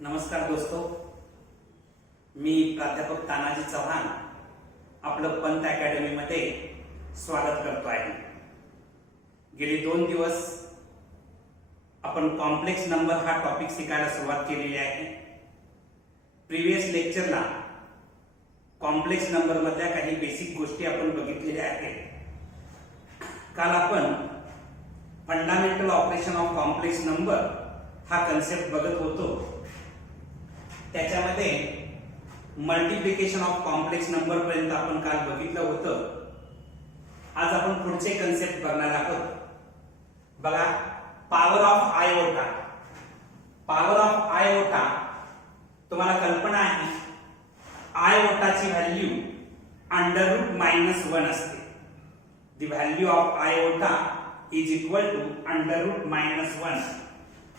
नमस्कार दोस्तों, मी प्राध्यापक तानाजी चव्हाण आपलं पंत अकॅडमी मध्ये स्वागत करतो आहे। गेली 2 दिवस आपण कॉम्प्लेक्स नंबर हा टॉपिक शिकायला सुरुवात केलेली आहे। प्रीवियस लेक्चरला कॉम्प्लेक्स नंबर मधल्या काही बेसिक गोष्टी आपण बघितलेल्या आहेत। काल आपण fundamental operation of complex number हा कन्सेप्ट बघत होतो। त्याच्यामध्ये मल्टिप्लिकेशन ऑफ कॉम्प्लेक्स नंबर पर्यंत आपण काल बघितलं होतं। आज आपण पुढचे कन्सेप्ट बघणार आहोत। बघा, power of iota. Power of iota तुम्हाला कल्पना आहे, आयोटाची व्हॅल्यू √-1 असते। The value of iota is equal to √-1।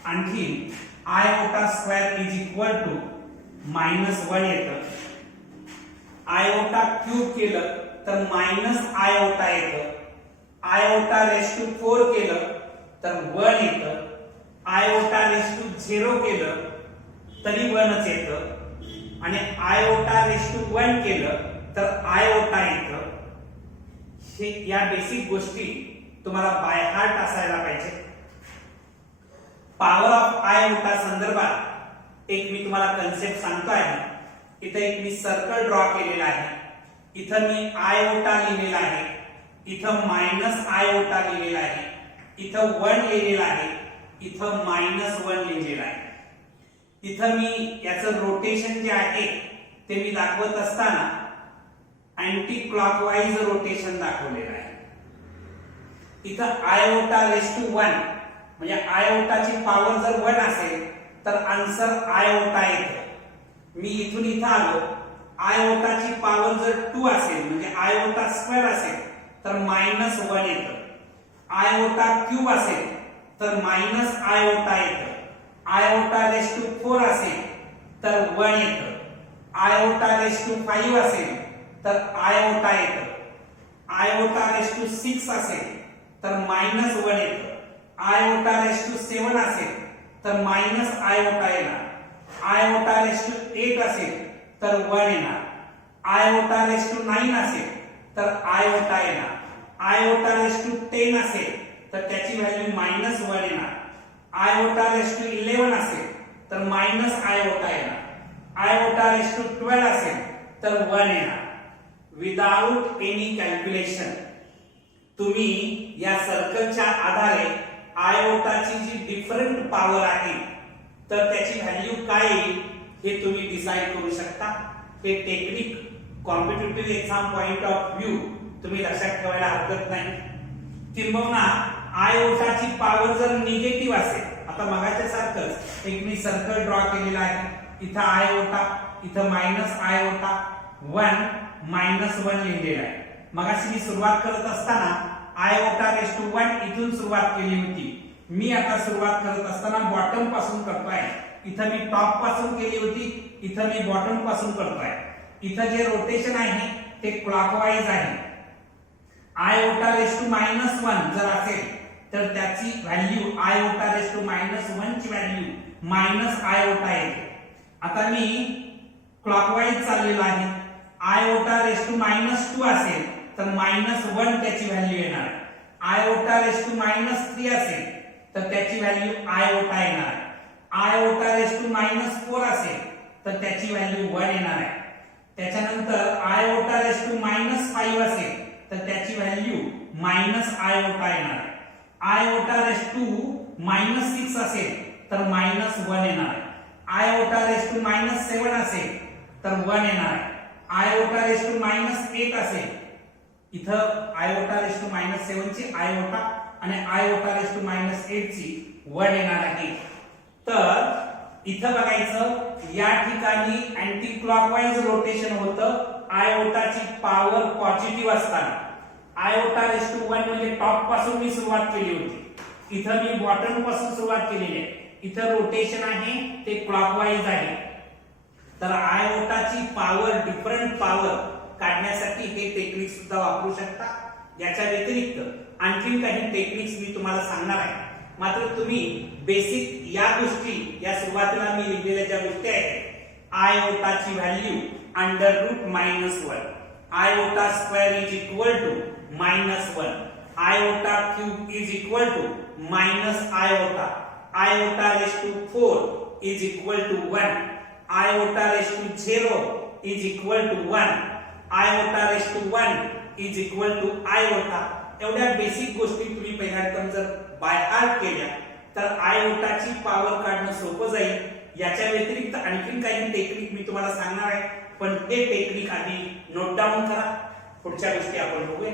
आणखी iota square is equal to -1 येतं। आयोटा क्यूब केलं तर -आयोटा येतं। आयोटा रेस टू 4 केलं तर 1 येतं। आयोटा रेस टू 0 केलं तरी 1च येतं। आणि आयोटा रेस टू 1 केलं तर आयोटा येतं। हे या बेसिक गोष्टी तुम्हाला बाय हार्ट असायला पाहिजे। पॉवर ऑफ आयोटा संदर्भात एक मी तुम्हाला कन्सेप्ट सांगतो आहे। इथे एक मी सर्कल ड्रॉ केलेला आहे। इथं मी आयोटा लिहिलेला आहे, इथं -आयोटा लिहिलेला आहे, इथं 1 लिहिलेला आहे, इथं -1 लिहिलेला आहे। इथं मी याचं रोटेशन जे आहे ते मी दाखवत असताना अँटी क्लॉकवाईज रोटेशन दाखवलेलं आहे। इथं आयोटा रेस टू 1 म्हणजे आयोटाची पॉवर जर 1 असेल तर आन्सर आयोटा येतं। मी इथून इथं आलो, आयोटाची पॉवर जर 2 असेल म्हणजे आयोटा स्क्वेअर असेल तर -1 येतं। आयोटा क्यूब असेल तर -आयोटा येतं। आयोटा रेस टू 4 असेल तर 1 येतं। आयोटा रेस टू 5 असेल तर आयोटा येतं। आयोटा रेस टू 6 असेल तर -1 येतं। आयोटा रेस टू 7 असेल तर आयोटा येणार। आयोटा रेस टू 8 असेल तर 1 येणार। आयोटा रेस टू 9 असेल तर आयोटा येणार। आयोटा रेस टू 10 असेल तर त्याची व्हॅल्यू -1 येणार। आयोटा रेस टू 11 असेल तर आयोटा येणार। आयोटा रेस टू 12 असेल तर 1 येणार। विदाउट एनी कॅल्क्युलेशन तुम्ही या सर्कलच्या आधारे आयोटाची जी डिफरंट पॉवर आहे तर त्याची व्हॅल्यू काय येईल हे तुम्ही डिसाइड करू शकता। हे technique competitive exam point of view तुम्ही लक्षात ठेवायला हरकत नाही। किंबहुना आयोटाची पॉवर जर निगेटिव्ह असेल, आता मगाच्या सारखंच एक मी सर्कल ड्रॉ केलेला आहे। इथं आयोटा, इथं -आयोटा, 1 -1 लिहिलेला आहे। मगाशी मी सुरुवात करत असताना आयोटा रेस टू 1 इथून सुरुवात केली होती। मी आता सुरुवात करत असताना बॉटम पासून करतोय। इथं मी टॉप पासून केली होती, इथं मी बॉटम पासून करतोय। इथं जे रोटेशन आहे ते क्लॉकवाईज आहे। आयोटा रेस टू -1 जर असेल तर त्याची व्हॅल्यू आयोटा रेस टू -1 ची व्हॅल्यू आयोटा येते। आता मी क्लॉकवाईज चाललेलो आहे। आयोटा रेस टू -2 असेल तर -1 त्याची व्हॅल्यू येणार। आयोटा रेस टू -3 असेल तर त्याची व्हॅल्यू आयोटा येणार। आयोटा रेस टू -4 असेल तर त्याची व्हॅल्यू 1 येणार आहे। त्याच्यानंतर आयोटा रेस टू -5 असेल तर त्याची व्हॅल्यू आयोटा येणार आहे। आयोटा रेस टू -6 असेल तर -1 येणार आहे। आयोटा रेस टू -7 असेल तर 1 येणार आहे। आयोटा रेस टू -8 असेल, इथं आयोटा रेस टू -7 ची आयोटा आणि आयोटा रेस टू -8 ची 1 येणार आहे। तर इथं बघायचं, या ठिकाणी अँटी क्लॉकवाईज रोटेशन होतं आयोटाची पॉवर पॉझिटिव्ह असताना। आयोटा रेस टू 1 म्हणजे टॉप पासून मी सुरुवात केली होती, इथं मी बॉटम पासून सुरुवात केलेली आहे। इथं रोटेशन आहे ते क्लॉकवाईज आहे। तर आयोटाची पॉवर, डिफरंट पॉवर काढण्यासाठी हे टेक्निक सुद्धा वापरू शकता। याच्या व्यतिरिक्त आणखी काही टेक्निक्स मी तुम्हाला सांगणार आहे। मात्र तुम्ही बेसिक या गोष्टी या सुरुवातीला मी लिहिलेल्या ज्या गोष्टी आहेत आयोटाची value √-1 iota square is equal to -1 iota cube is equal to -iota iota raise to 4 is equal to 1 iota raise to 0 is equal to 1 iota raise to 1 is equal to iota. एवढ्या basic गोष्टी तुम्ही पहिल्या term जर by heart केल्या तर आयोटाची power काढणं सोपं जाईल. याच्या व्यतिरिक्त आणखीन काही टेक्निक मी तुम्हाला सांगणार आहे, पण हे टेक्निक आधी नोट डाऊन करा. पुढच्या गोष्टी आपण बघूया.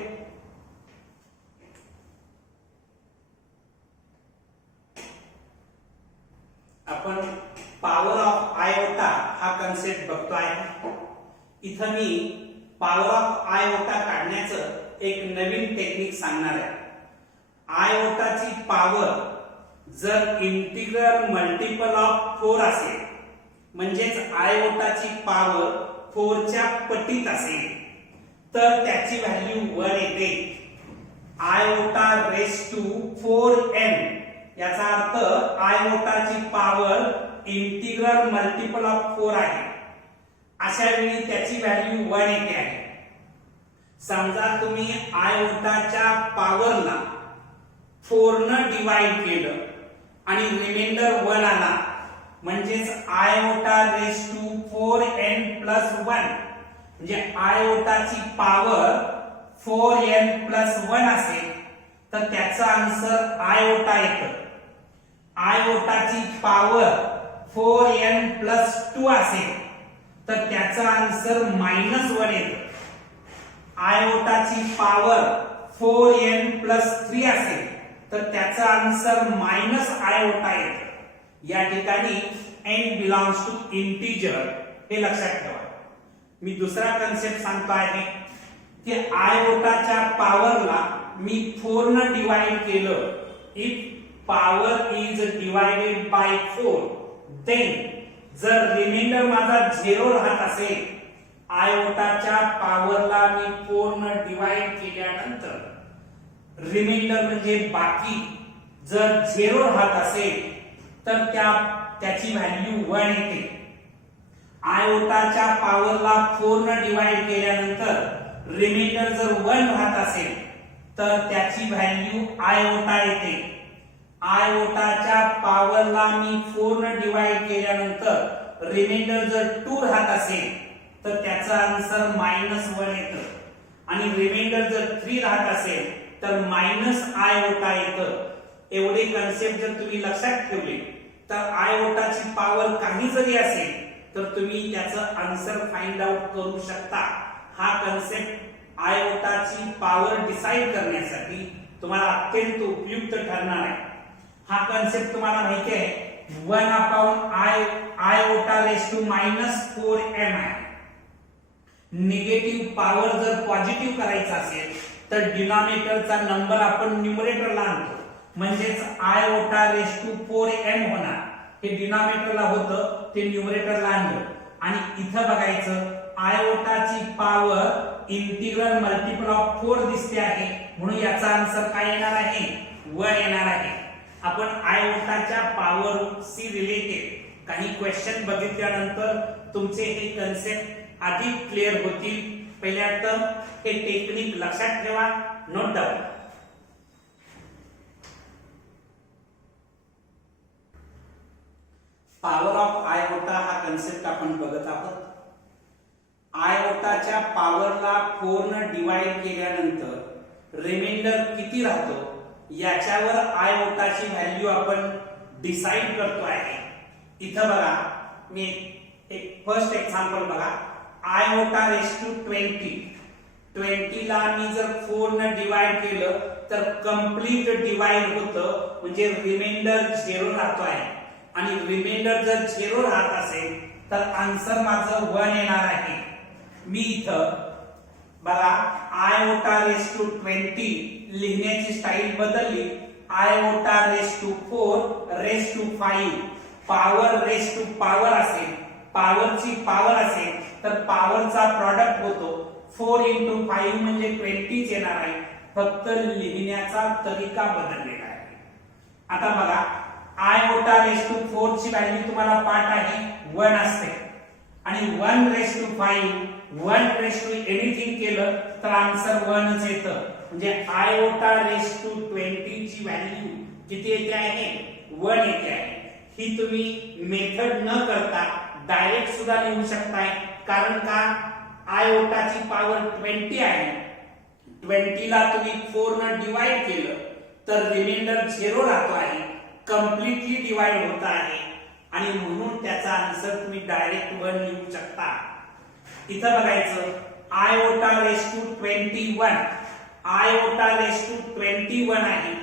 आपण पॉवर ऑफ आयोटा हा कन्सेप्ट बघतोय. इथं मी पॉवर ऑफ आयोटा काढण्याचं एक नवीन टेक्निक सांगणार आहे. आयोटाची पॉवर जर इंटिग्रल मल्टिपल ऑफ 4 असेल म्हणजेच आयोटाची पॉवर 4 च्या पटीत असेल तर त्याची व्हॅल्यू 1 येते. आयोटा रेस टू 4n याचा अर्थ आयोटाची पॉवर इंटिग्रल मल्टिपल ऑफ 4 आहे. अशा वेळी त्याची व्हॅल्यू 1 येते आहे. समजा तुम्ही आयोटाच्या पॉवरला 4 न डिवाइड केलं आणि रिमाइंडर 1 आला म्हणजेच आयोटा रेस टू 4n+1 म्हणजे आयोटाची पॉवर 4n+1 असेल तर त्याचा आन्सर आयोटा येतं. आयोटाची पॉवर 4n+2 असेल तर त्याचा आन्सर -1 येतं. आयोटाची पॉवर 4n+3 असेल तर त्याचा आन्सर -आयोटा येतं. या ठिकाणी n बिलॉंग्स टू इंटिजर हे लक्षात ठेवा. मी दुसरा कन्सेप्ट सांगतो आहे की आयोटाच्या पॉवरला मी 4 न डिवाइड केलं. If power is divided by 4 then जर रिमाइंडर माझा 0 राहत असेल आयोटाच्या पॉवरला मी 4 न डिवाइड केल्यानंतर रिमाइंडर म्हणजे बाकी जर 0 राहत असेल तर त्याची व्हॅल्यू 1 येते. आयोटाच्या पॉवरला 4 न डिवाइड केल्यानंतर रिमाइंडर जर 1 राहत असेल तर त्याची व्हॅल्यू आयोटा येते. आयोटाच्या पॉवरला मी 4 न डिवाइड केल्यानंतर रिमाइंडर जर 2 राहत असेल तर त्याचा आन्सर -1 येतं आणि रिमाइंडर जर 3 राहत असेल तर -आयोटा येतं. एवढे कन्सेप्ट जर तुम्ही लक्षात ठेवले तर आयोटाची पॉवर काही जरी असेल तर तुम्ही त्याचं आन्सर फाइंड आउट करू शकता. हा कन्सेप्ट आयोटाची पॉवर डिसाइड करण्यासाठी तुम्हाला अत्यंत उपयुक्त ठरणार आहे. हा कन्सेप्ट तुम्हाला माहिती आहे 1/i iota raise to -4m आहे. निगेटिव्ह पॉवर जर पॉझिटिव्ह करायचा असेल तर डिनॉमिनेटरचा नंबर आपण न्यूमरेटरला आणतो म्हणजेच आयोटा रेस टू 4m होणार. हे डिनॉमिनेटरला होतं ते न्यूमरेटरला आणलं आणि इथं बघायचं आयोटाची पॉवर इंटिग्रल मल्टिपल ऑफ 4 दिसते आहे म्हणून याचा आन्सर काय येणार आहे 1 येणार आहे. आपण आयोटाच्या पॉवरशी रिलेटेड काही क्वेश्चन बघितल्यानंतर तुमचे हे कन्सेप्ट अधिक क्लिअर होतील. पहिल्या टर्म हे टेक्निक लक्षात ठेवा, note down. Power of iota हा कन्सेप्ट आपण बघत आहोत. आयोटाच्या पॉवरला 4 न डिवाइड केल्यानंतर रिमाइंडर किती राहतो याच्यावर आयोटाची व्हॅल्यू आपण डिसाइड करतो आहे. इथं बघा मी एक फर्स्ट एक्झाम्पल बघा. आयोटा रेस टू 20 ला मी जर 4 न डिवाइड केलं तर कंप्लीट डिवाइड होतं म्हणजे रिमाइंडर 0 राहतो आहे आणि रिमाइंडर जर 0 राहत असेल तर आन्सर माझं 1 येणार आहे. मी इथं बघा आयोटा रेस टू 20 लिहिण्याची स्टाईल बदलली. Iota raise to 4 raise to 5 power raise to power असेल पॉवरची पॉवर असेल तर पॉवरचा प्रॉडक्ट होतो 4 × 5 म्हणजे 20 येणार आहे. फक्त लिहिण्याचा तरीका बदललेला आहे. आता बघा आयोटा रेस टू 4 ची व्हॅल्यू तुम्हाला पाठ आहे 1 असते आणि 1 raise to 5 1 raise to anything केलं तर आन्सर 1 च येतं. म्हणजे आयोटा रेस टू 20 ची व्हॅल्यू किती येते आहे 1 येते आहे. ही तुम्ही मेथड न करता डायरेक्ट सुद्धा लिहू शकताय. कारण का आयोटाची पॉवर 20 आहे. 20 ला तुम्ही 4 न डिवाइड केलं तर रिमाइंडर 0 राहतो आहे. कंप्लीटली डिवाइड होत आहे आणि म्हणून त्याचा आन्सर तुम्ही डायरेक्ट 1 लिहू शकता. इथं बघायचं iota raise to 21 iota raise to 21 आहे.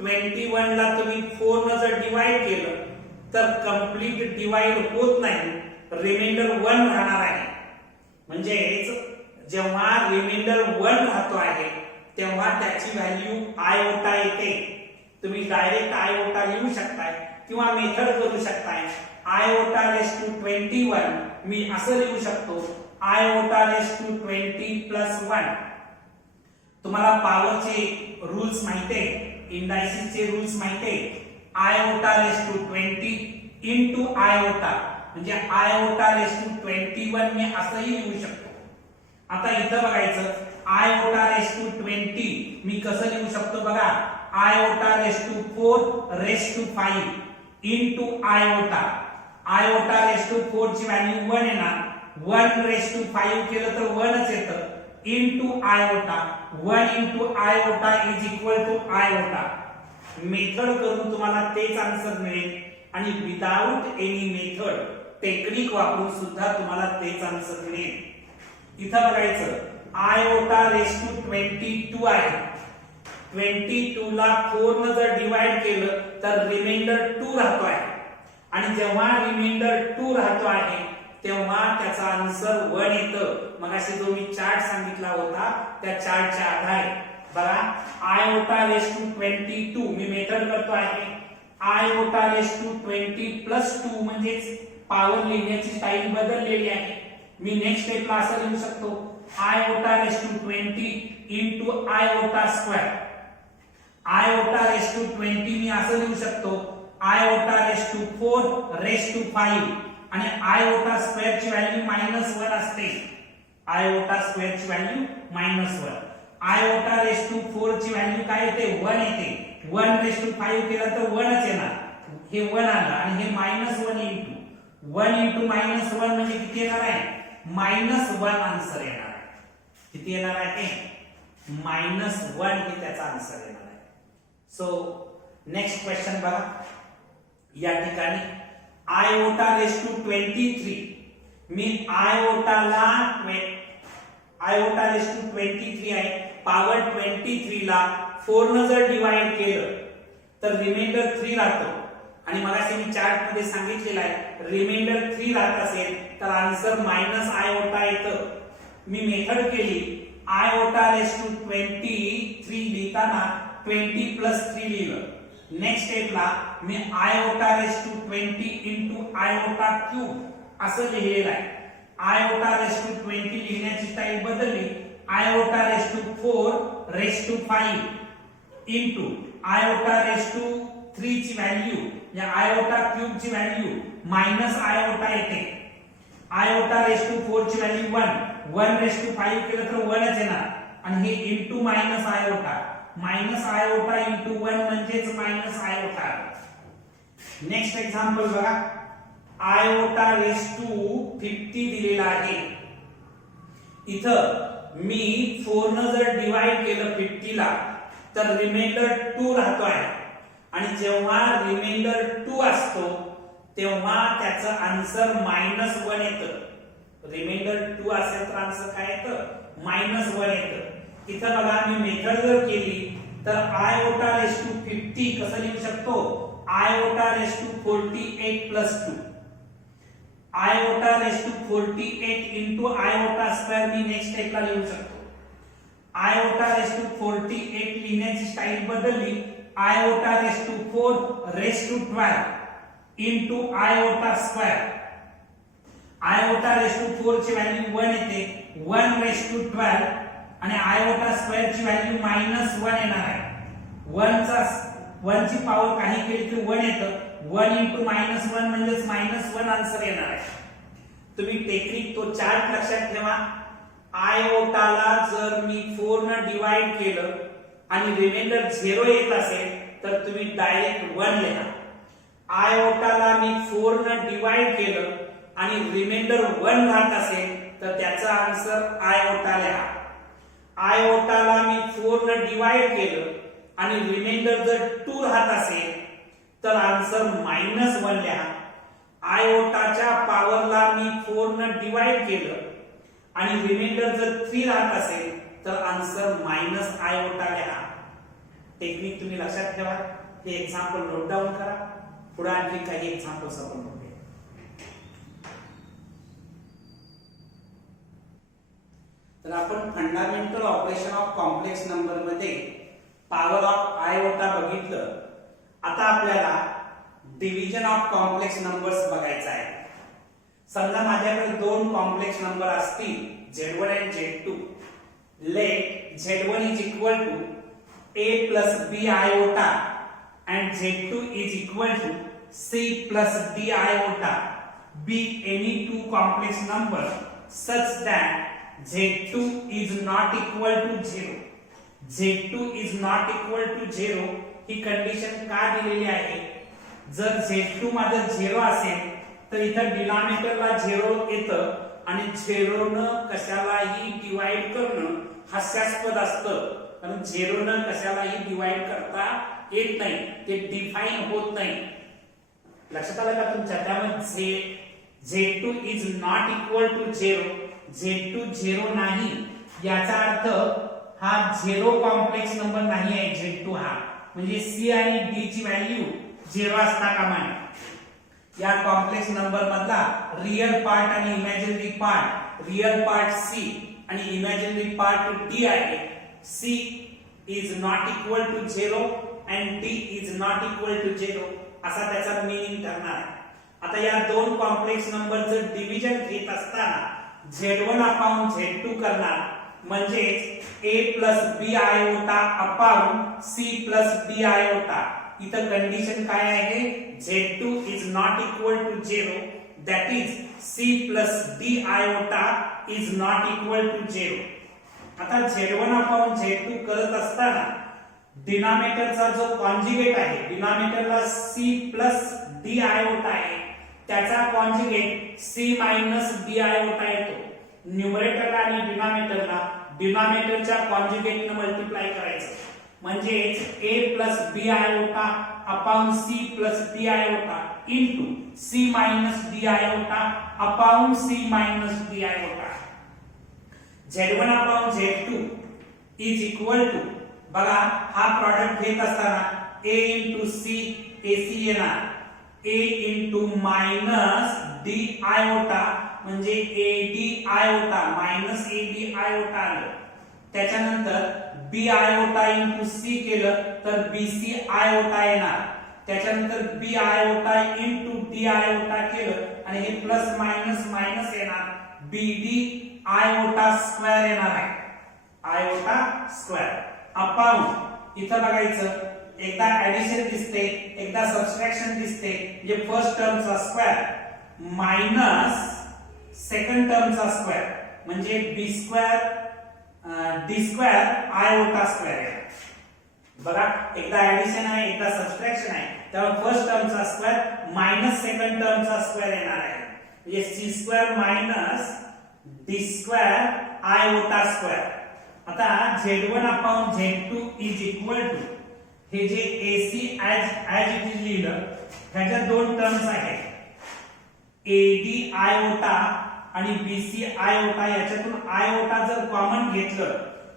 21 ला तुम्ही 4 न जर डिवाइड केलं तर कंप्लीट डिवाइड होत नाही. रिमाइंडर 1 राहणार आहे. म्हणजेच जेव्हा रिमाइंडर 1 राहतो आहे तेव्हा त्याची व्हॅल्यू आयोटा येते. तुम्ही डायरेक्ट आयोटा लिहू शकताय किंवा मेथड करू शकताय. आयोटा रेस टू 21 मी असं लिहू शकतो आयोटा रेस टू 20 प्लस 1. तुम्हाला पॉवरचे रूल्स माहिती आहे, इंडायसिसचे रूल्स माहिती आहे. Iota raise to 20 into iota म्हणजे आयोटा रेस टू 21 मी असंही लिहू शकतो. आता इथं बघायचं आयोटा रेस टू 20 मी कसं लिहू शकतो बघा. Iota raise to 4 raise to 5 into iota. Iota raise to 4 ची व्हॅल्यू 1 येणार. 1 रेस टू 5 केलं तर 1 च येतं. Into iota 1 into iota is equal to iota. Method करून तुम्हाला तेच आन्सर मिळेल आणि विदाउट एनी मेथड टेक्निक वापरून सुद्धा तुम्हाला तेच आन्सर मिळेल. इथं बघायचं आयोटा रेस टू 22 आहे. 22 ला 4 न जर डिवाइड केलं तर रिमाइंडर 2 राहतो आहे आणि जेव्हा रिमाइंडर 2 राहतो आहे तेव्हा त्याचा आन्सर 1 येतं. मगाशी जो मी चार्ट सांगितला होता त्या चार्टच्या आधारे बघा आयोटा रेस टू 22 मी मेथड करतो आहे. आयोटा रेस टू 20 प्लस 2 म्हणजेच पॉवर लिहिण्याची स्टाईल बदललेली आहे. मी नेक्स्ट स्टेपला असं लिहू शकतो iota raise to 20 into iota square. Iota raise to 20 मी असं लिहू शकतो iota raise to 4 raise to 5 आणि आयोटा स्क्वेअर ची व्हॅल्यू -1 असते. आयोटा स्क्वेअर ची व्हॅल्यू -1. आयोटा रेस टू 4 ची व्हॅल्यू काय येते 1 येते. 1 रेस टू 5 केला तर 1 च येणार. हे 1 आलं आणि हे -1 इनटू 1 इनटू -1 म्हणजे किती येणार आहे -1 आन्सर येणार आहे. किती येणार आहे -1 हे त्याचा आन्सर येणार आहे. सो नेक्स्ट क्वेश्चन बघा. या ठिकाणी आयोटा रेस टू 23 मी आयोटा रेस टू 23 आहे. पॉवर 23 ला 4 न जर डिवाइड केलं तर रिमाइंडर 3 राहतो आणि मगाशी मी चार्ट मध्ये सांगितलेलं आहे रिमाइंडर 3 राहत असेल तर आन्सर -आयोटा येतं. मी मेथड केली आयोटा रेस टू 23 लिहिताना 20 प्लस 3 लिहिलं. नेक्स्ट स्टेपला मी iota raise to 20 into iota cube असं लिहिलेलं आहे. आयोटा रेस टू 20 लिहिण्याची स्टाईल बदलली. Iota raise to 4 raise to 5 into iota raise to 3 ची व्हॅल्यू या आयोटा क्यूब ची व्हॅल्यू -आयोटा येते. आयोटा रेस टू 4 ची व्हॅल्यू 1 रेस टू 5 केलं तर 1 च येणार आणि हे इनटू -आयोटा -आयोटा इनटू 1 म्हणजेच -आयोटा. नेक्स्ट एक्झाम्पल बघा. आयोटा रेस टू 50 दिलेला आहे. इथं मी 4 न जर डिवाइड केलं 50 ला तर रिमाइंडर 2 राहतो आहे आणि जेव्हा रिमाइंडर 2 असतो तेव्हा त्याचं आन्सर -1 येतं. रिमाइंडर 2 असेल तर आन्सर काय येतं -1 येतं. इथं बघा मी मेथड जर केली तर आयोटा रेस टू 50 कसं लिहू शकतो iota raise to 48 plus 2. Iota raise to 48 into iota square मी नेक्स्ट स्टेपला लिहू शकतो. आयोटा रेस टू 48 लिहिण्याची स्टाईल बदलली. Iota raise to 4 raise to 12 into iota square. Iota raise to 4 ची व्हॅल्यू 1 येते. 1 रेस टू 12 आणि आयोटा स्क्वेअर ची व्हॅल्यू -1 येणार आहे. 1 चा 1 ची पॉवर काही केली तर 1 येतं. 1 * -1 म्हणजेच -1 आन्सर येणार आहे. तुम्ही टेक्निक तो चार्ट लक्षात ठेवा. आयोटाला जर मी 4 न डिवाइड केलं आणि रिमाइंडर 0 येत असेल तर तुम्ही डायरेक्ट 1 लिहा. आयोटाला मी 4 न डिवाइड केलं आणि रिमाइंडर 1 राहत असेल तर त्याचा आन्सर आयोटा लिहा. आयोटाला मी 4 न डिवाइड केलं आणि रिमाइंडर जर 2 राहत असेल तर आन्सर -1 लिहा. आयोटाच्या पॉवरला मी 4 न डिवाइड केलं आणि रिमाइंडर जर 3 राहत असेल तर आन्सर मायनस आयोटा लिहा. टेक्निक तुम्ही लक्षात ठेवा. हे एक्झाम्पल नोट डाऊन करा. पुढे आणखी काही एक्झाम्पल्स आपण बघूया. तर आपण fundamental operation of complex number मध्ये पॉवर ऑफ आयोटा बघितलं. आता आपल्याला डिव्हिजन ऑफ कॉम्प्लेक्स नंबर्स बघायचा आहे. समजा माझ्याकडे दोन कॉम्प्लेक्स नंबर असतील Z1 आणि Z2. Let Z1 is equal to A plus B iota and Z2 is equal to C plus D iota be any two complex number such that Z2 is not equal to 0. Z2 is not equal to 0 he condition का दिलेली आहे? जर Z2 माझं 0 असेल तर इथं डिनॉमिनेटरला 0 येतं आणि 0 न कशालाही डिवाइड करणं हास्यास्पद असतं. कारण 0 न कशालाही डिवाइड करता येत नाही, ते डिफाइन होत नाही. लक्षात आलं का तुमच्या? त्यामुळे Z2 is not equal to 0. Z2 0 नाही याचा अर्थ हा 0 कॉम्प्लेक्स नंबर नाही आहे Z2 हा. म्हणजे C आणि D ची व्हॅल्यू 0 असता कामा नये. या कॉम्प्लेक्स नंबर मधला रियल पार्ट आणि imaginary part, real part C आणि इमॅजिनरी पार्ट D आहे. C is not equal to 0 and D is not equal to 0 असा त्याचा मीनिंग ठरणार आहे. आता या दोन कॉम्प्लेक्स नंबरचं डिव्हिजन घेत असताना Z1 अपॉन Z2 करणार म्हणजे A plus B iota upon C plus D iota. इथं कंडिशन काय आहे? Z2 is not equal to 0, that is C plus D iota is not equal to 0. आता Z1 अपॉन Z2 करत असताना डिनॉमिनेटरचा जो conjugate आहे, डिनॉमिनेटरला C plus D iota आहे, त्याचा conjugate C minus D iota येतो. न्यूमरेटरला आणि डिनॉमिनेटरच्या कॉन्जुगेटने मल्टिप्लाय करायचं म्हणजे A plus B iota upon C plus D iota into C minus D iota upon C minus D iota. Z1 upon Z2 is equal to, बघा हा product घेत असताना A into C AC येणार, A into minus D iota म्हणजे AD iota minus AD iota आलं. त्याच्यानंतर B iota into C केलं तर BC iota येणार. त्याच्यानंतर B iota into D iota केलं आणि हे प्लस मायनस मायनस येणार. BD iota स्क्वेअर येणार आहे. iota स्क्वेअर अपॉन इथं बघायचं एकदा ऍडिशन दिसते एकदा सबट्रॅक्शन दिसते. म्हणजे फर्स्ट टर्मचा स्क्वेअर मायनस सेकंड टर्मचा स्क्वेअर म्हणजे B square D square iota square आहे. बघा एकदा ऍडिशन आहे एकदा सबट्रॅक्शन आहे त्यामुळे फर्स्ट टर्मचा स्क्वेअर मायनस सेकंड टर्मचा स्क्वेअर येणार आहे. म्हणजे C square minus D square iota square. आता Z1 upon Z2 is equal to हे जे AC as it is लिहिलं ह्याच्या दोन टर्म्स आहेत AD iota आणि BC iota. याच्यातून iota जर कॉमन घेतलं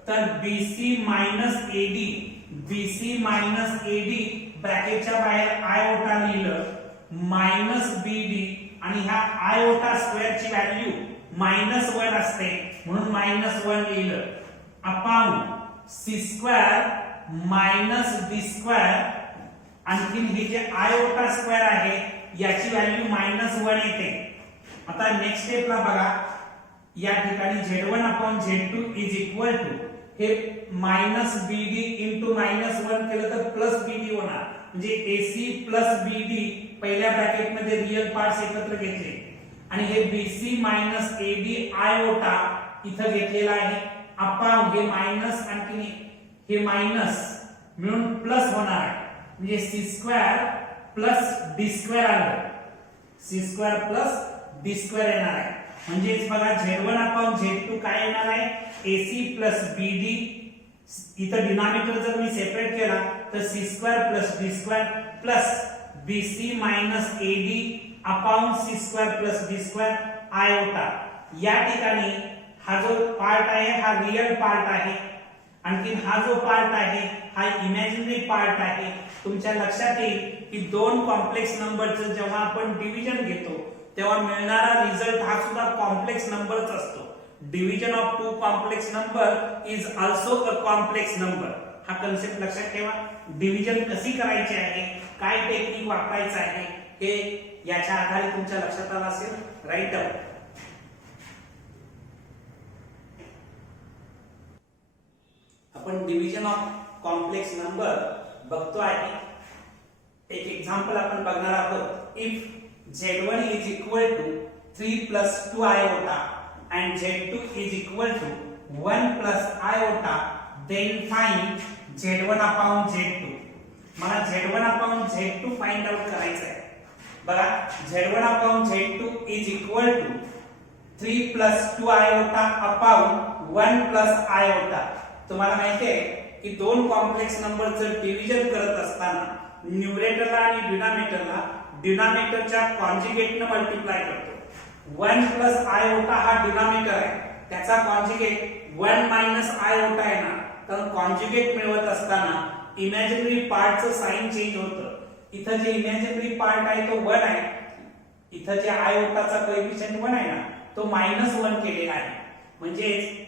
तर BC minus AD, BC minus AD ब्रॅकेटच्या बाहेर iota लिहिलं मायनस BD आणि ह्या iota स्क्वेअर ची व्हॅल्यू -1 असते म्हणून -1 लिहिलं upon C square minus D square. आणखी हे जे iota स्क्वेअर आहे याची व्हॅल्यू -1 येते. आता नेक्स्ट स्टेपला बघा या ठिकाणी Z1 upon Z2 is equal to हे मायनस BD into -1 केलं तर प्लस BD होणार. होणार, म्हणजे AC प्लस BD पहिल्या ब्रॅकेट मध्ये रियल पार्ट्स एकत्र घेतले आणि हे BC मायनस AD आयोटा इथं घेतलेला आहे अपॉन हे मायनस आणखी हे मायनस मिळून प्लस होणार आहे, म्हणजे C² प्लस D² आलं, C² प्लस D² येणार आहे, म्हणजेच बघा Z1 अपॉन Z2 काय येणार आहे AC प्लस BD, इथं डिनॉमिनेटर जर मी सेपरेट केला तर C² plus D² plus BC minus AD upon C² plus D² iota. या ठिकाणी हा जो पार्ट आहे हा रियल पार्ट आहे, आणखी हा जो पार्ट आहे हा इमॅजिनरी पार्ट आहे। तुमच्या लक्षात येईल की दोन कॉम्प्लेक्स नंबरचं जेव्हा आपण डिव्हिजन घेतो तेव्हा मिळणारा रिझल्ट हा सुद्धा कॉम्प्लेक्स नंबरच असतो। Division of two complex number is also a complex number, हा कन्सेप्ट लक्षात ठेवा। डिव्हिजन कशी करायची आहे, काय टेक्निक वापरायचं आहे हे याच्या आधारे तुमच्या लक्षात आलं असेल। राईट अप आपण डिव्हिजन ऑफ कॉम्प्लेक्स नंबर बघतो आहे। एक एक्झाम्पल आपण बघणार आहोत। If Z1 is equal to 3 plus 2 iota and Z2 is equal to 1 plus iota, then find Z1 upon Z2। मला Z1 upon Z2 find out करायचं आहे। बघा Z1 upon Z2 is equal to 3 plus 2 iota upon 1 plus iota। तुम्हाला माहिती आहे की दोन complex नंबरचं डिव्हिजन करत असताना न्यूमरेटरला आणि डिनॉमिनेटरला डिनॉमिनेटरच्या कॉन्जुगेटने मल्टिप्लाय करतो। 1 प्लस आयोटा हा डिनॉमिनेटर आहे, त्याचा कॉन्जुगेट 1 मायनस आयोटा येणार, तर कॉन्जुगेट मिळवत असताना इमॅजिनरी पार्टचं साइन चेंज होतं। इथं जे इमॅजिनरी पार्ट आहे तो 1 आहे, इथं जे आयोटाचा कोएफिशिएंट 1 आहे ना तो -1 केलेला आहे, म्हणजे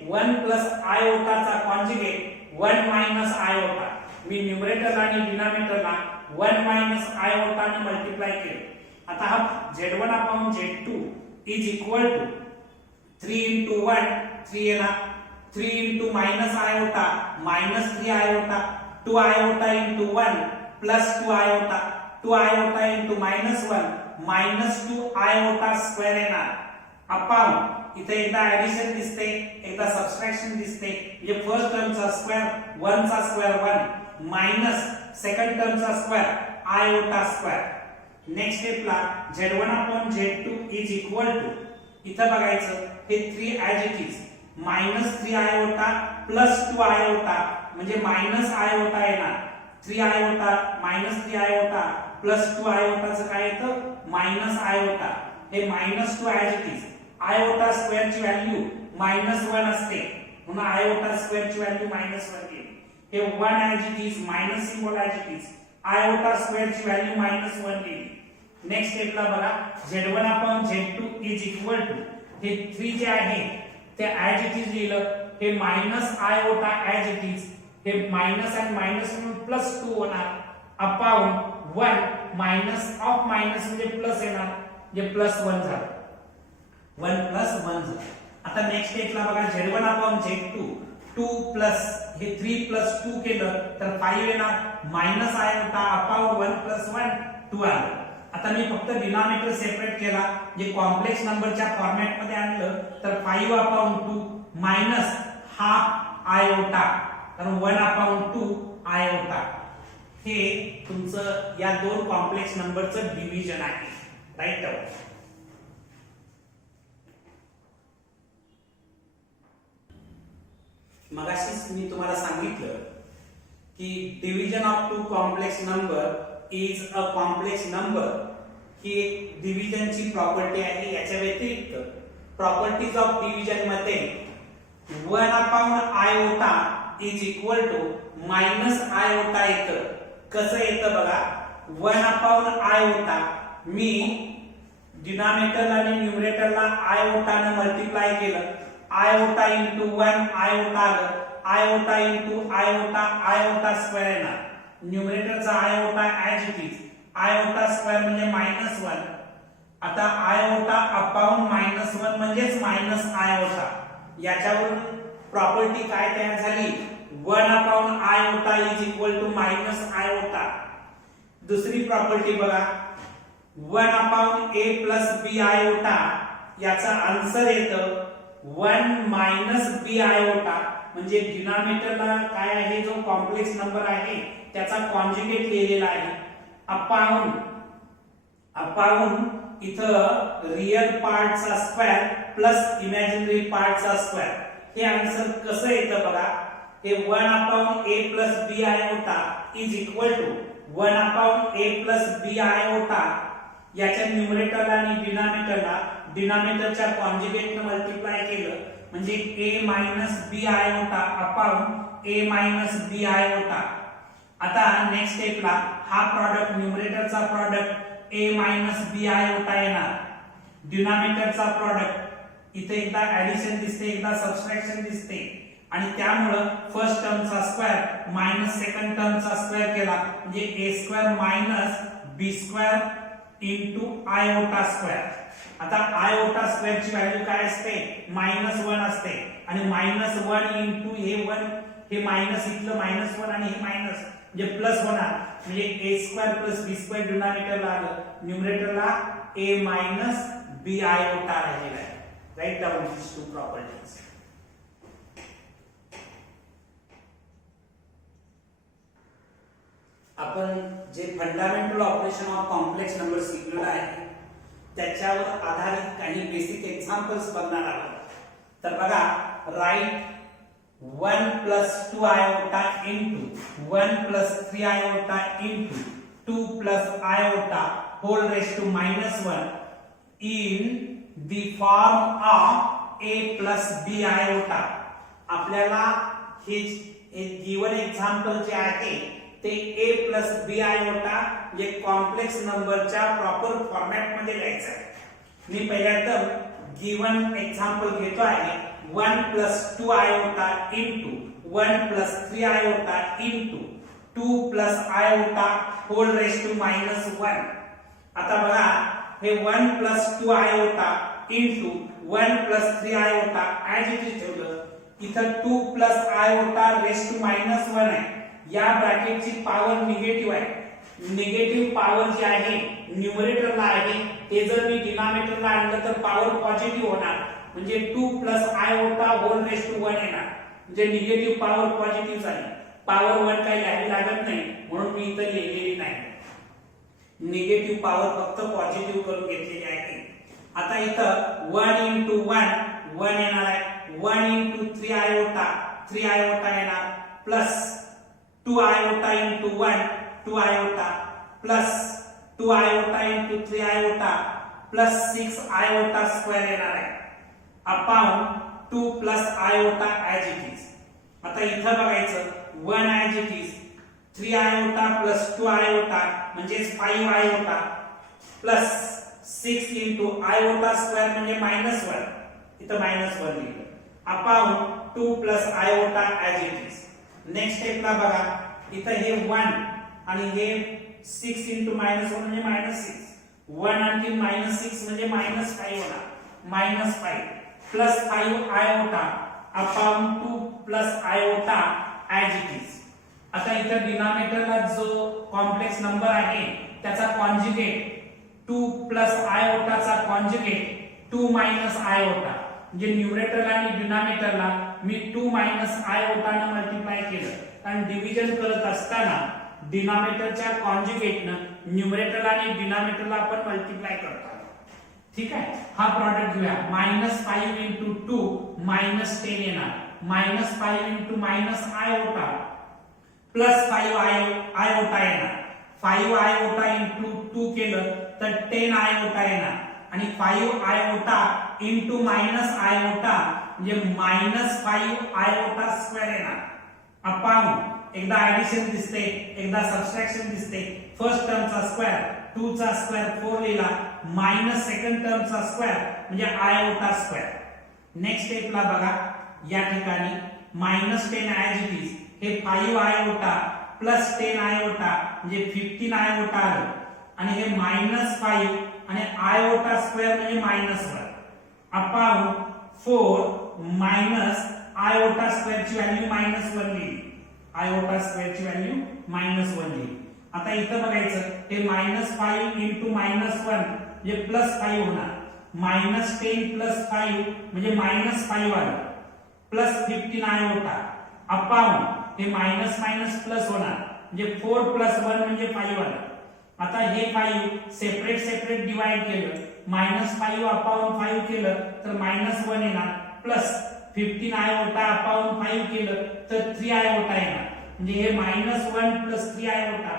1 प्लस आयोटाचा कॉन्जुगेट 1 मायनस आयोटा। मी न्यूमरेटर आणि डिनॉमिनेटरला 1 मायनस आयोटा ने मल्टिप्लाय केले। आता हा Z1 upon Z2 is equal to 3 into 1 3 येणार, 3 into minus iota -3 iota, 2 iota into 1 plus 2 iota, 2 iota into -1 -2 iota square येणार अपॉन इथे एकदा ऍडिशन दिसते एकदा सबट्रॅक्शन दिसते, म्हणजे फर्स्ट टर्मचा स्क्वेअर 1 चा स्क्वेअर 1 मायनस सेकंड टर्मचा स्क्वेअर आयोटा स्क्वेअर। नेक्स्ट स्टेपला Z1 upon Z2 is equal to इथं बघायचं हे 3 as it is -3 iota plus 2 iota, म्हणजे मायनस आयोटा येणार, 3 आयोटा -3 आयोटा प्लस 2 आयोटाचं काय येतं मायनस आयोटा, हे -2 as it is. Iota square ची व्हॅल्यू -1 असते म्हणून आयोटा स्क्वेअर ची व्हॅल्यू -1 केली, हे 1 as it is minus symbol as it is, iota square ची व्हॅल्यू -1 केली। नेक्स्ट स्टेपला बघा Z1 upon Z2 is equal to हे 3 जे आहे ते ऍज इट इज लिहिलं, हे minus iota as it is, हे मायनस आणि मायनस म्हणून +2 होणार अपॉन 1 मायनस ऑफ मायनस म्हणजे प्लस येणार, जे +1 झालं, 1 + 1 झालं। आता नेक्स्ट स्टेपला बघा Z1 अपॉन Z2 2 प्लस हे 3 + 2 केलं तर 5 येणार, मायनस आयोटा अपॉन 1 + 1 2 आलं। आता मी फक्त डिनॉमिनेटर सेपरेट केला, जे कॉम्प्लेक्स नंबरच्या फॉर्मॅट मध्ये आणलं तर 5 अपॉन 2 मायनस हाफ आयोटा, कारण 1 अपॉन 2 आयोटा। हे तुमचं या दोन कॉम्प्लेक्स नंबरचं डिव्हिजन आहे। राईट आउट मगाशीच मी तुम्हाला सांगितलं की division of two complex number is a complex number, ही एक डिव्हिजनची प्रॉपर्टी आहे। याच्या व्यतिरिक्त प्रॉपर्टीज ऑफ डिव्हिजन मध्ये 1 upon iota is equal to minus iota येतं। कसं येतं बघा, 1 अपॉन आयोटा मी डिनॉमिनेटर आणि न्यूमरेटरला आयोटाने मल्टिप्लाय केलं, आयोटा इंटू 1 आयोटा आलं, iota into iota iota square येणार, न्यूमरेटरचा iota as it is, iota square म्हणजे -1, आता आयोटा अपॉन -1 म्हणजेच मायनस आयोटा। याच्यावरून प्रॉपर्टी काय तयार झाली, 1 upon iota is equal to minus iota. दुसरी प्रॉपर्टी बघा 1 upon a plus b iota याचा आन्सर येतं 1 मायनस b आयोटा म्हणजे डिनॉमिनेटरला काय आहे जो कॉम्प्लेक्स नंबर आहे त्याचा कॉन्जुगेट लिहिलेला आहे अपॉन इथं रियल पार्टचा स्क्वेअर प्लस इमॅजिनरी पार्टचा स्क्वेअर हे आन्सर कसं येतं बघा हे 1 upon a plus b iota is equal to 1 upon a plus b iota याच्या न्यूमरेटरला आणि डिनॉमिनेटरच्या कॉन्जुगेटने मल्टिप्लाय केलं म्हणजे a minus b iota upon a minus b iota. आता नेक्स्ट स्टेपला हा प्रॉडक्ट न्यूमरेटरचा product a minus b iota येणार डिनॉमिनेटरचा प्रॉडक्ट इथे एकदा ऍडिशन दिसते एकदा सबट्रॅक्शन दिसते आणि त्यामुळे फर्स्ट टर्मचा स्क्वेअर मायनस सेकंड टर्मचा स्क्वेअर केला म्हणजे a square minus b square into iota square. आता आयोटा स्क्वेअर ची व्हॅल्यू काय असते -1 असते आणि -1 इनटू हे 1 हे मायनस इथलं -1 आणि हे मायनस म्हणजे प्लस होणार म्हणजे a square plus b square डिनॉमिनेटरला आलं न्यूमरेटरला a मायनस b आयोटा राहिलेला आहे. Right down these two properties. आपण जे fundamental operation of complex number शिकलेलं आहे त्याच्यावर आधारित काही बेसिक एक्झाम्पल्स बघणार आहोत. तर बघा right 1 plus 2 iota into 1 plus 3 iota into 2 plus iota whole raised to -1 in the form of a plus b iota. आपल्याला हे गिवन एक्झाम्पल जे आहे ते a plus b iota जे कॉम्प्लेक्स नंबरच्या प्रॉपर फॉर्मॅट मध्ये लिहायचं आहे. मी पहिल्यांदा गिवन एक्झाम्पल घेतो आहे 1 plus 2 iota into 1 plus 3 iota into 2 plus iota whole raised to -1. आता बघा हे 1 plus 2 iota into 1 plus 3 iota as it is ठेवलं इथं 2 plus iota raised to -1 आहे. या ब्रॅकेटची पॉवर निगेटिव्ह आहे. निगेटिव्ह पॉवर जी आहे न्यूमरेटरला आहे ते जर मी डिनॉमिनेटरला आणलं तर पॉवर पॉझिटिव्ह होणार म्हणजे 2 plus iota whole raised to 1 येणार म्हणजे निगेटिव्ह पॉवर पॉझिटिव्ह झाली. पॉवर 1 काही लिहावी लागत नाही म्हणून मी इथं लिहिलेली नाही. निगेटिव्ह पॉवर फक्त पॉझिटिव्ह करून घेतलेली आहे. आता इथं 1 into 1 येणार आहे 1 into 3 iota येणार plus 2 iota into 1 2 iota plus 2 iota into 3 iota plus 6 iota square येणार आहे upon 2 plus iota as it is. आता इथं बघायचं 1 as it is 3 iota plus 2 iota म्हणजे 5 iota plus 6 into iota square म्हणजे -1 इथं -1 लिहिलं upon 2 plus iota as it is. Next स्टेपला बघा इथं हे 1 आणि हे 6 into -1 म्हणजे -6 1 आणि -6 म्हणजे -5 होणार -5 plus 5 iota upon 2 plus iota as it is. आता इथं डिनॉमिनेटरला जो कॉम्प्लेक्स नंबर आहे त्याचा कॉन्जुगेट 2 plus iota चा कॉन्जुगेट 2 minus iota म्हणजे न्यूमरेटरला आणि डिनॉमिनेटरला मी 2 minus iota ने मल्टिप्लाय केलं कारण डिव्हिजन करत असताना डिनॉमिनेटरच्या कॉन्जुगेटनं न्यूमरेटरला आणि डिनॉमिनेटरला आपण मल्टिप्लाय करतो. ठीक आहे हा प्रॉडक्ट घेऊया -5 into 2 -10 येणार -5 into -iota प्लस 5 iota येणार 5 iota into 2 केलं तर 10 iota येणार आणि 5 iota into -iota म्हणजे -5 iota स्क्वेअर येणार अपॉन एकदा ऍडिशन दिसते एकदा सबट्रॅक्शन दिसते. फर्स्ट टर्मचा स्क्वेअर 2 चा स्क्वेअर 4 लिहिला मायनस सेकंड टर्मचा स्क्वेअर म्हणजे आयोटा स्क्वेअर. नेक्स्ट स्टेपला बघा या ठिकाणी -10 ऍज इट इज हे 5 आयोटा प्लस 10 आयोटा म्हणजे 15 आयोटा आलं आणि हे -5 आणि आयोटा स्क्वेअर म्हणजे -1 अपॉन 4 मायनस आयोटा स्क्वेअर ची व्हॅल्यू -1 लिहिली आयोटा स्क्वेअर ची व्हॅल्यू -1 लिहिली. आता इथं बघायचं हे -5 इंटू -1 म्हणजे +5 होणार, -10 + 5 म्हणजे -5 आलं, प्लस 15 आयोटा अपॉन हे मायनस मायनस प्लस होणार म्हणजे 4 + 1 म्हणजे 5 आलं. आता हे 5 सेपरेट सेपरेट डिवाइड केलं, -5 अपॉन 5 केलं तर -1 येणार, प्लस 15 आयोटा अपॉन 5 केलं तर 3 आयोटा येणार, म्हणजे हे -1 + 3 आयोटा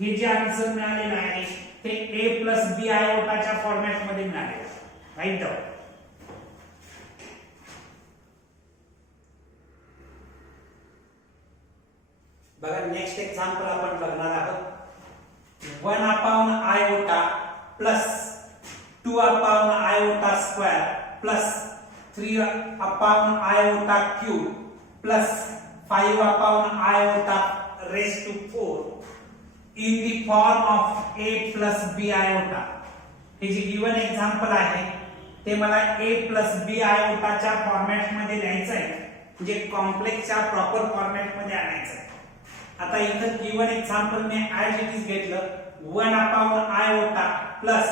हे जे आन्सर मिळालेलं आहे ते a + b आयोटाच्या फॉर्मॅट मध्ये मिळाले. Write down. बघा नेक्स्ट एक्झाम्पल आपण बघणार आहोत. 1 upon iota plus 2 upon iota square plus 3 upon iota cube plus 5 upon iota raise to 4 in the form of a plus b iota. हे जे गिवन एक्झाम्पल आहे ते मला a plus b आयोटाच्या फॉर्मॅट मध्ये लिहायचं आहे, म्हणजे कॉम्प्लेक्सच्या प्रॉपर फॉर्मॅट मध्ये आणायचं आहे. आता इथं गिवन एक्झाम्पल मी ऍज इट इज घेतलं, 1 upon iota plus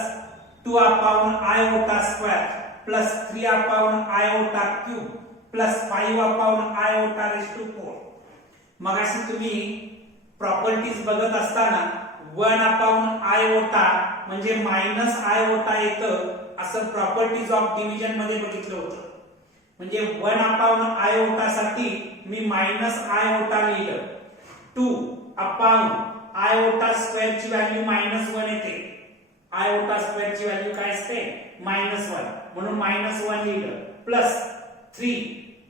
2 upon iota square plus 3 upon iota cube plus 5 upon iota raise to 4. मगाशी तुम्ही प्रॉपर्टीज बघत असताना 1 अपॉन आयोटा म्हणजे मायनस आयोटा येतं असं प्रॉपर्टीज ऑफ डिव्हिजन मध्ये बघितलं होतं. म्हणजे 1 अपॉन आयोटा साठी मी मायनस आयोटा लिहिलं, 2 अपॉन आयोटा स्क्वेअर ची व्हॅल्यू -1 येते, आयोटा स्क्वेअर ची व्हॅल्यू काय असते -1 म्हणून -1 लिहिलं, प्लस 3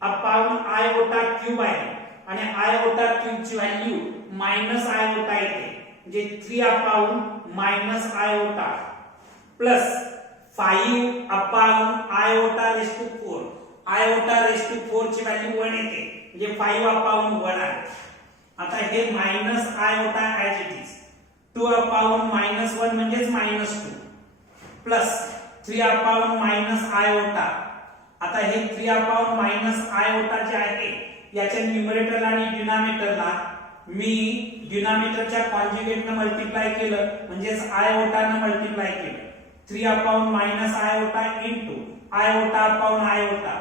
अपॉन आयोटा क्यूब आहे आणि आयोटा क्यूब ची व्हॅल्यू मायनस आयोटा येते, म्हणजे 3 upon minus iota plus 5 upon iota raise to 4, iota raise to 4 ची व्हॅल्यू 1 येते, म्हणजे 5 अपॉन 1 आहे. आता हे minus iota as it is, 2 upon -1 म्हणजेच -2 प्लस 3 अपॉन मायनस आयोटा. आता हे 3 अपॉन मायनस आयोटा जे आहे याच्या न्यूमरेटर आणि डिनॉमिनेटरला मी डिनॉमिनेटरच्या कॉन्जुगेटने मल्टिप्लाय केलं, म्हणजेच आयोटाने मल्टिप्लाय केलं. 3 upon minus iota into iota upon iota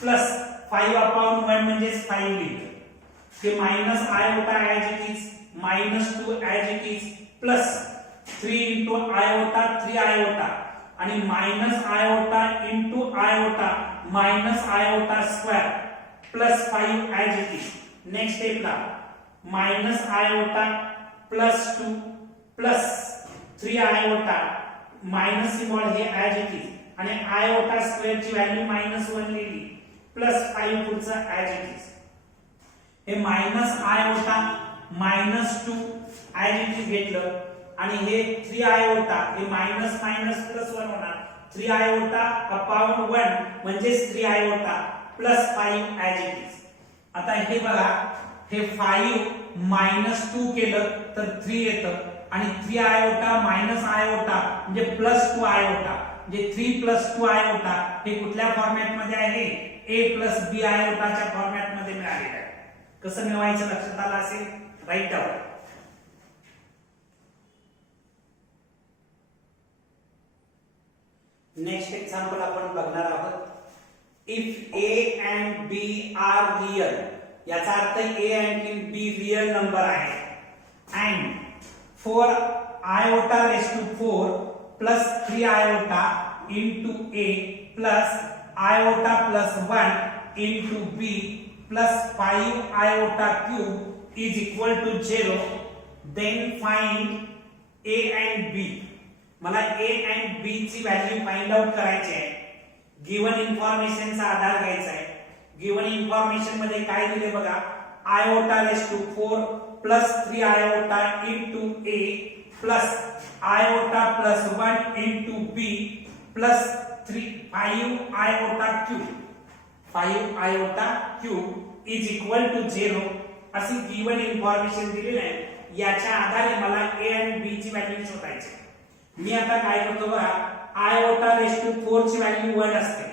plus 5 upon 1 म्हणजेच 5 लिहिलं. हे minus iota as it is, -2 as it is, plus 3 into iota 3 iota आणि minus iota into iota minus iota square plus 5 as it is. Next स्टेपला minus iota plus 2 plus 3 iota minus symbol हे as it is आणि iota square ची value -1 लिहिली plus 5 पुढचं as it is. हे minus iota -2 as it is घेतलं आणि हे 3 आयोटा हे मायनस मायनस प्लस 1 होणार, 3 आयोटा अपॉन 1 म्हणजेच 3 iota plus 5 as it is. आता हे बघा हे 5 -2 केलं तर 3 येतं आणि 3 आयोटा मायनस आयोटा म्हणजे +2 आयोटा, म्हणजे 3 + 2 आयोटा हे कुठल्या फॉर्मॅट मध्ये आहे a + b आयोटाच्या फॉर्मॅट मध्ये मिळालेलं आहे. कसं मिळवायचं लक्षात आलं असेल. Right down. नेक्स्ट एक्झाम्पल आपण बघणार आहोत. If a and b are real, याचा अर्थ a and b real number आहे and 4 iota raised to 4 plus 3 iota into a plus iota plus 1 into b plus 5 iota cube is equal to 0, then find a and b. मला a and b ची value find out करायची आहे. Given इन्फॉर्मेशनचा आधार घ्यायचा आहे. Given information मध्ये काय दिले बघा, iota raised to 4 plus 3 iota into a plus iota plus 1 into b plus 5 iota cube. 5 iota cube is equal to 0 अशी गिवन इन्फॉर्मेशन दिलेली आहे. याच्या आधारे मला a आणि b ची व्हॅल्यू शोधायची. मी आता काय करतो बघा, iota raised to 4 ची व्हॅल्यू 1 असते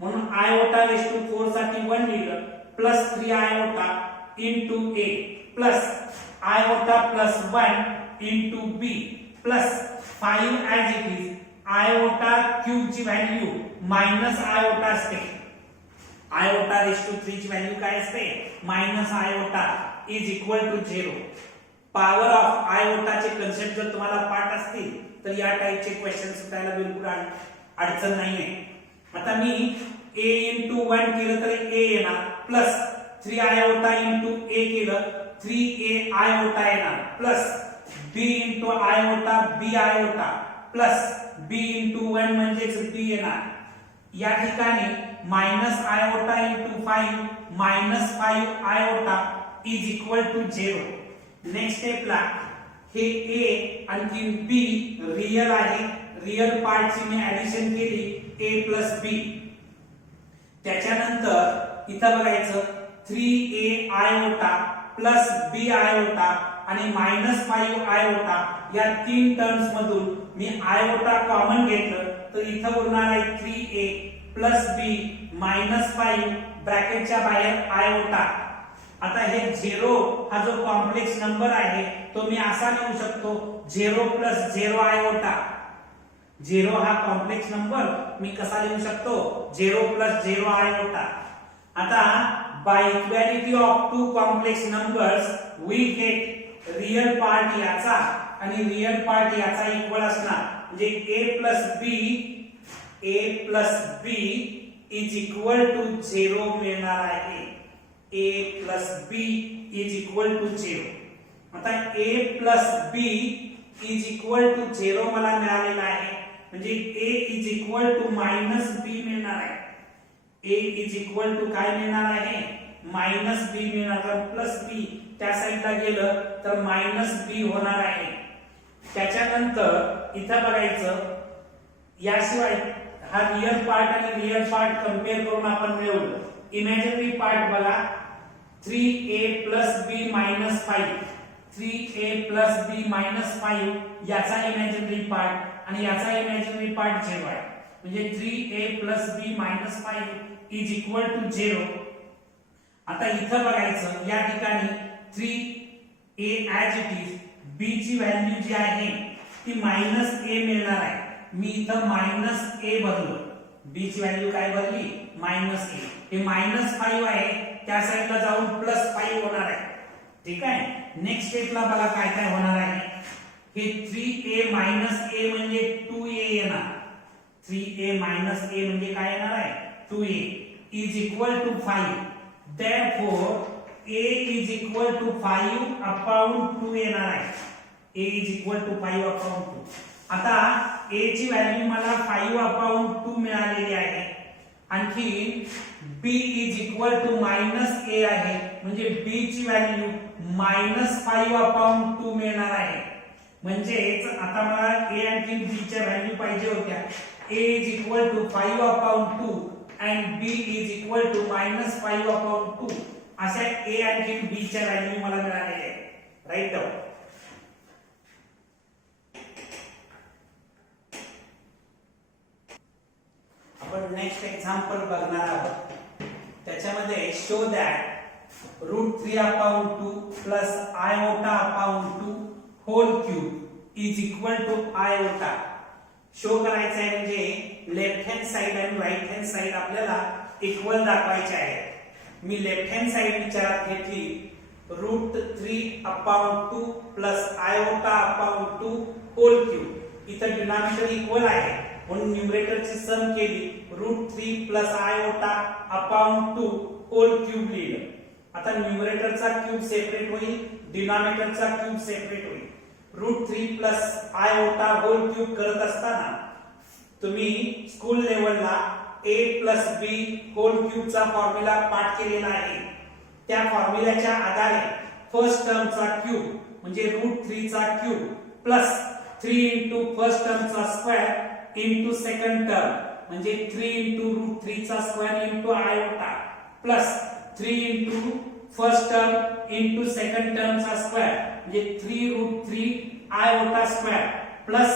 म्हणून iota raised to 4 साठी 1 लिहिलं plus 3 iota into a plus iota plus 1 into B plus 5 as it is iota cube ची व्हॅल्यू मायनस आयोटा असते. आयोटा रेस टू 3 ची व्हॅल्यू काय असते minus iota is equal to 0. Power of आयोटाचे concept जर तुम्हाला पाठ असतील तर या टाइपचे क्वेश्चन सुटायला बिलकुल अडचण नाहीये. आता मी a इंटू 1 केलं तर a येणार प्लस 3 आयोटा इंटू a केलं 3a आयोटा येणार plus b into iota b iota plus b into 1 म्हणजेच b येणार. या ठिकाणी minus iota into 5 minus 5 iota is equal to 0. Next स्टेपला हे a आणखी b रियल आहे. रियल पार्टची मी ऍडिशन केली a प्लस b. त्याच्यानंतर इथं बघायचं 3a iota plus b iota आणि मायनस 5 आयोटा या तीन टर्म्स मधून मी आयोटा कॉमन घेतलं तर इथं उरणार आहे 3a प्लस b मायनस 5 ब्रॅकेटच्या बाहेर आयोटा. आता हे 0 हा जो कॉम्प्लेक्स नंबर आहे तो मी असा लिहू शकतो 0 प्लस 0 आयोटा. 0 हा कॉम्प्लेक्स नंबर मी कसा लिहू शकतो 0 प्लस 0 आयोटा. आता by equality of two complex numbers we get real part याचा आणि रियल पार्ट याचा इक्वल असणार म्हणजे a plus b is equal to 0 मिळणार आहे. a plus b is equal to 0. आता a plus b is equal to 0 मला मिळालेला आहे म्हणजे a is equal to minus b मिळणार आहे. a इज इक्वल टू काय मिळणार आहे मायनस b मिळणार तर प्लस b त्या साइडला गेलं तर मायनस b होणार आहे. त्याच्यानंतर इथं बघायचं याशिवाय हा रियल पार्ट आणि रियल पार्ट कंपेअर करून आपण मिळवलं. इमॅजिनरी पार्ट बघा 3a plus b minus 5 3a plus b minus 5 याचा इमॅजिनरी पार्ट आणि याचा इमॅजिनरी पार्ट 0 आहे म्हणजे 3a plus b minus 5 is equal to 0. आता इथं बघायचं या ठिकाणी 3a as it is b ची व्हॅल्यू जी आहे ती मायनस a मिळणार आहे. मी इथं मायनस a भरलो. b ची व्हॅल्यू काय भरली मायनस a. हे मायनस 5 आहे त्या साइडला जाऊन प्लस 5 होणार आहे. ठीक आहे. नेक्स्ट स्टेपला बघा काय काय होणार आहे. हे 3a मायनस a म्हणजे 2a येणार. 3a मायनस a म्हणजे काय येणार आहे 2a is equal to 5. therefore a is equal to 5 upon 2 येणार आहे. a is equal to 5 upon 2. आता a ची व्हॅल्यू मला 5 अपॉन 2 मिळालेली आहे. आणखी b is equal to minus a आहे म्हणजे b ची व्हॅल्यू मायनस 5 अपॉन 2 मिळणार आहे. म्हणजेच आता मला a आणि b च्या व्हॅल्यू पाहिजे होत्या. a is equal to 5 upon 2 and b is equal to minus 5 upon 2 अशा a आणि b च्या व्हॅल्यू मला मिळालेल्या आहेत. Write down. आपण नेक्स्ट एक्झाम्पल बघणार आहोत. त्याच्यामध्ये show that √3 upon 2 plus iota upon 2 whole cube is equal to iota. Show करायचं आहे म्हणजे लेफ्ट हँड साइड आणि राइट हँड साइड आपल्याला इक्वल दाखवायचे आहे. मी लेफ्ट हँड साइड विचारात घेतली √3 upon 2 plus iota upon 2 whole cube. इथं डिनॉमिनेटर इक्वल आहे म्हणून न्यूमरेटरची सम केली √3 plus iota upon 2 whole cube लिहिलं. आता न्यूमरेटरचा क्यूब सेपरेट होईल डिनॉमिनेटरचा क्यूब सेपरेट होईल. √3 प्लस आयोटा होल क्यूब करत असताना तुम्ही स्कूल लेवलला a प्लस b होल क्यूबचा फॉर्म्युला पाठ केलेला आहे. त्या फॉर्म्युल्याच्या आधारे फर्स्ट टर्मचा क्यूब म्हणजे √3 चा क्यूब प्लस 3 इंटू फर्स्ट टर्मचा स्क्वेअर इंटू सेकंड टर्म म्हणजे 3 इंटू √3 चा स्क्वेअर into iota plus 3 into first term into second टर्मचा स्क्वेअर म्हणजे 3√3 आयोटा स्क्वेअर प्लस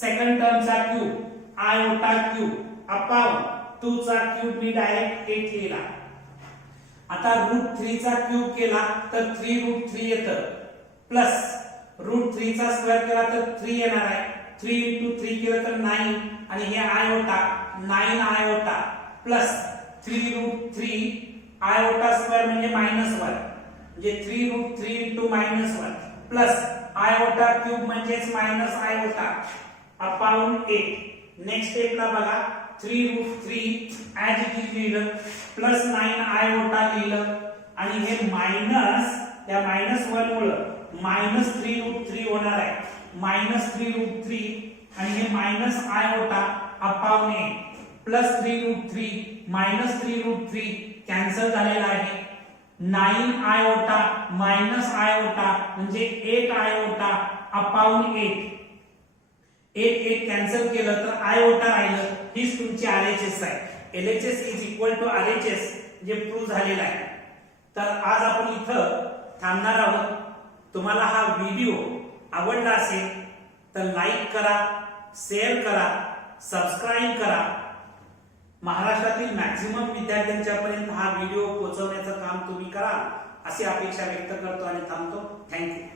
सेकंड टर्मचा क्यूब आयोटा क्यूब अपॉन 2 चा क्यूब मी डायरेक्ट 8 लिहिला. आता √3 चा क्यूब केला तर 3√3 येतं प्लस √3 चा स्क्वेअर केला तर 3 येणार आहे. 3 * 3 केलं तर 9 आणि हे iota 9 iota plus 3√3 iota square म्हणजे -1 म्हणजे 3√3 * -1 प्लस आयोटा क्यूब म्हणजेच मायनस आयोटा अपॉन 8. नेक्स्ट स्टेपला बघा 3√3 ऍज इट इज लिहिलं प्लस 9 आयोटा लिहिलं आणि हे मायनस या -1 मुळे -3√3 होणार आहे. -3√3 आणि हे minus iota upon 8 plus 3√3 -3√3 cancel झालेला आहे. 9 आयोटा मायनस आयोटा म्हणजे 8 आयोटा अपॉन 8. 8 कॅन्सल केलं तर आयोटा राहिलं. हीच तुमची RHS आहे. LHS is equal to RHS जे प्रूव्ह झालेलं आहे. तर आज आपण इथं थांबणार आहोत. तुम्हाला हा व्हिडिओ आवडला असेल तर लाईक करा, शेअर करा, सबस्क्राईब करा. महाराष्ट्रातील मॅक्झिमम विद्यार्थ्यांच्या पर्यंत हा व्हिडिओ पोहोचवण्याचं काम तुम्ही करा अशी अपेक्षा व्यक्त करतो आणि थांबतो. थँक्यू.